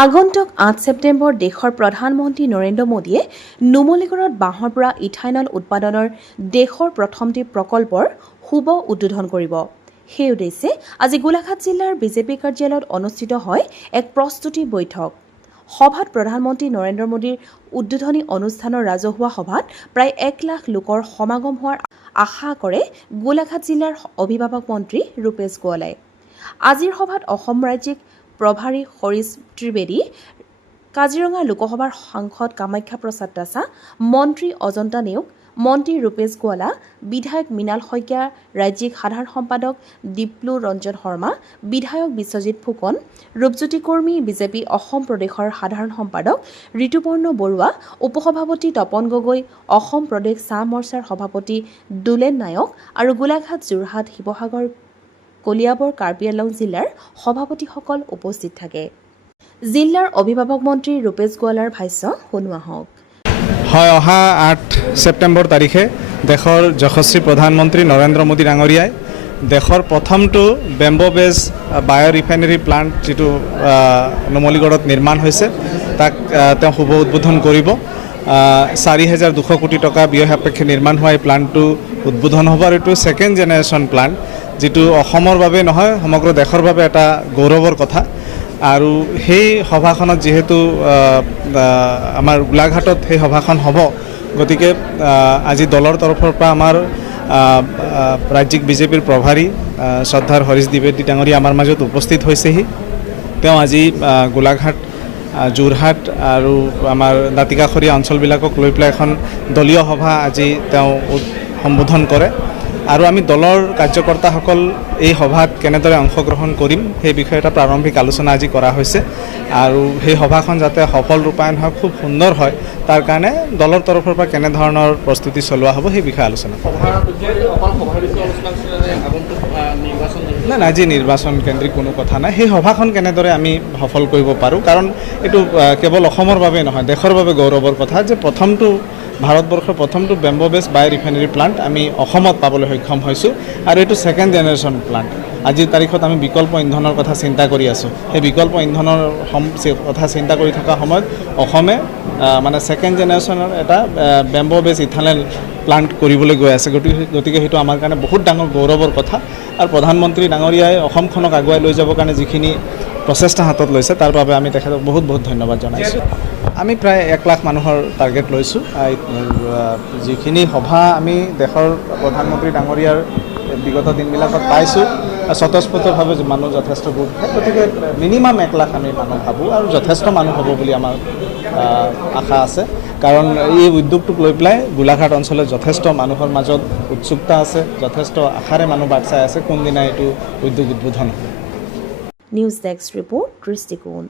আগন্তুক 8 ছেপ্টেম্বৰ দেশৰ প্ৰধানমন্ত্ৰী নৰেন্দ্ৰ মোদীয়ে নুমলীগড়ত বাঁহৰ পৰা ইথানল উৎপাদনৰ দেশৰ প্ৰথমটি প্ৰকল্পৰ শুভ উদ্বোধন কৰিব। সেই উদ্দেশ্যে আজি গোলাঘাট জিলাৰ বিজেপি কাৰ্যালয়ত অনুষ্ঠিত হয় এক প্ৰস্তুতি বৈঠক। সভাত প্ৰধানমন্ত্ৰী নৰেন্দ্ৰ মোদীৰ উদ্বোধনী অনুষ্ঠানৰ ৰাজহুৱা সভাত প্ৰায় 1 লাখ লোকৰ সমাগম হোৱাৰ আশা কৰে গোলাঘাট জিলাৰ অভিভাৱক মন্ত্ৰী ৰূপেশ গোৱালাই। আজিৰ সভাত অসম ৰাজ্যিক প্ৰভাৰী হৰিশ ত্ৰিবেদী, কাজিৰঙা লোকসভাৰ সাংসদ কামাখ্যা প্ৰসাদ দাসা, মন্ত্ৰী অজন্তা নেওগ, মন্ত্ৰী ৰূপেশ গোৱালা, বিধায়ক মৃণাল শইকীয়া, ৰাজ্যিক সাধাৰণ সম্পাদক দীপ্লু ৰঞ্জন শৰ্মা, বিধায়ক বিশ্বজিৎ ফুকন, ৰূপজ্যোতি কৰ্মী, বিজেপি অসম প্ৰদেশৰ সাধাৰণ সম্পাদক ঋতুপৰ্ণ বৰুৱা, উপসভাপতি তপন গগৈ, অসম প্ৰদেশ চাহ মৰ্চাৰ সভাপতি দুলেন নায়ক আৰু গোলাঘাট, যোৰহাট, শিৱসাগৰ, কলিয়াবৰ, কাৰ্বি আংলং জিলাৰ সভাপতিসকল উপস্থিত থাকে। জিলাৰ অভিভাৱক মন্ত্ৰী ৰূপেশ গোৱালাৰ ভাষ্য শুনোৱা হওক। হয়, অহা 8 ছেপ্টেম্বৰ তাৰিখে দেশৰ যশস্বী প্ৰধানমন্ত্ৰী নৰেন্দ্ৰ মোদী ডাঙৰীয়াই দেশৰ প্ৰথমটো বেম্বো বেছ বায়' ৰিফাইনেৰী প্লাণ্ট যিটো নুমলীগড়ত নিৰ্মাণ হৈছে তাক তেওঁ শুভ উদ্বোধন কৰিব। 4,200 কোটি টকা ব্যয় সাপেক্ষে নিৰ্মাণ হোৱা এই প্লাণ্টটো উদ্বোধন হ'ব আৰু এইটো ছেকেণ্ড জেনেৰেশ্যন প্লাণ্ট, যিটো অসমৰ বাবে নহয় সমগ্ৰ দেশৰ বাবে এটা গৌৰৱৰ কথা। আৰু সেই সভাখনত যিহেতু আমাৰ গোলাঘাটত সেই সভাখন হ'ব, গতিকে আজি দলৰ তৰফৰ পৰা আমাৰ ৰাজ্যিক বিজেপিৰ প্ৰভাৰী শ্ৰদ্ধাৰ হৰিশ ত্ৰিবেদী ডাঙৰীয়া আমাৰ মাজত উপস্থিত হৈছেহি। তেওঁ আজি গোলাঘাট, যোৰহাট আৰু আমাৰ দাঁতিকাষৰীয়া অঞ্চলবিলাকক লৈ পেলাই এখন দলীয় সভা আজি তেওঁ সম্বোধন কৰে আৰু আমি দলৰ কাৰ্যকৰ্তাসকল এই সভাত কেনেদৰে অংশগ্ৰহণ কৰিম সেই বিষয়ে এটা প্ৰাৰম্ভিক আলোচনা আজি কৰা হৈছে আৰু সেই সভাখন যাতে সফল ৰূপায়ণ হয়, খুব সুন্দৰ হয়, তাৰ কাৰণে দলৰ তৰফৰ পৰা কেনেধৰণৰ প্ৰস্তুতি চলোৱা হ'ব সেই বিষয়ে আলোচনা নাই। আজি নিৰ্বাচন কেন্দ্ৰিক কোনো কথা নাই। সেই সভাখন কেনেদৰে আমি সফল কৰিব পাৰোঁ, কাৰণ এইটো কেৱল অসমৰ বাবে নহয়, দেশৰ বাবে গৌৰৱৰ কথা যে ভাৰতবৰ্ষৰ প্ৰথমটো বেম্বো বেছ বায়' ৰিফাইনেৰী প্লাণ্ট আমি অসমত পাবলৈ সক্ষম হৈছোঁ আৰু এইটো ছেকেণ্ড জেনেৰেশ্যন প্লাণ্ট। আজিৰ তাৰিখত আমি বিকল্প ইন্ধনৰ কথা চিন্তা কৰি আছোঁ। সেই বিকল্প ইন্ধনৰ কথা চিন্তা কৰি থকা সময়ত অসমে মানে ছেকেণ্ড জেনেৰেশ্যনৰ এটা বেম্বো বেছ ইথানল প্লাণ্ট কৰিবলৈ গৈ আছে। গতিকে সেইটো আমাৰ কাৰণে বহুত ডাঙৰ গৌৰৱৰ কথা আৰু প্ৰধানমন্ত্ৰী ডাঙৰীয়াই অসমখনক আগুৱাই লৈ যাবৰ কাৰণে যিখিনি প্ৰচেষ্টা হাতত লৈছে তাৰ বাবে আমি তেখেতক বহুত বহুত ধন্যবাদ জনাইছোঁ। আমি প্ৰায় 1 লাখ মানুহৰ টাৰ্গেট লৈছোঁ। যিখিনি সভা আমি দেশৰ প্ৰধানমন্ত্ৰী ডাঙৰীয়াৰ বিগত দিনবিলাকত পাইছোঁ, স্বতঃস্ফূৰ্তভাৱে মানুহ যথেষ্ট গোট খায়, গতিকে মিনিমাম 1 লাখ আমি মানুহ ভাবোঁ আৰু যথেষ্ট মানুহ হ'ব বুলি আমাৰ আশা আছে। কাৰণ এই উদ্যোগটোক লৈ পেলাই গোলাঘাট অঞ্চলত যথেষ্ট মানুহৰ মাজত উৎসুকতা আছে, যথেষ্ট আশাৰে মানুহ বাট চাই আছে কোনদিনা এইটো উদ্যোগ উদ্বোধন হ'ব। নিউজ ডেস্ক ৰিপৰ্ট, দৃষ্টিকোণ।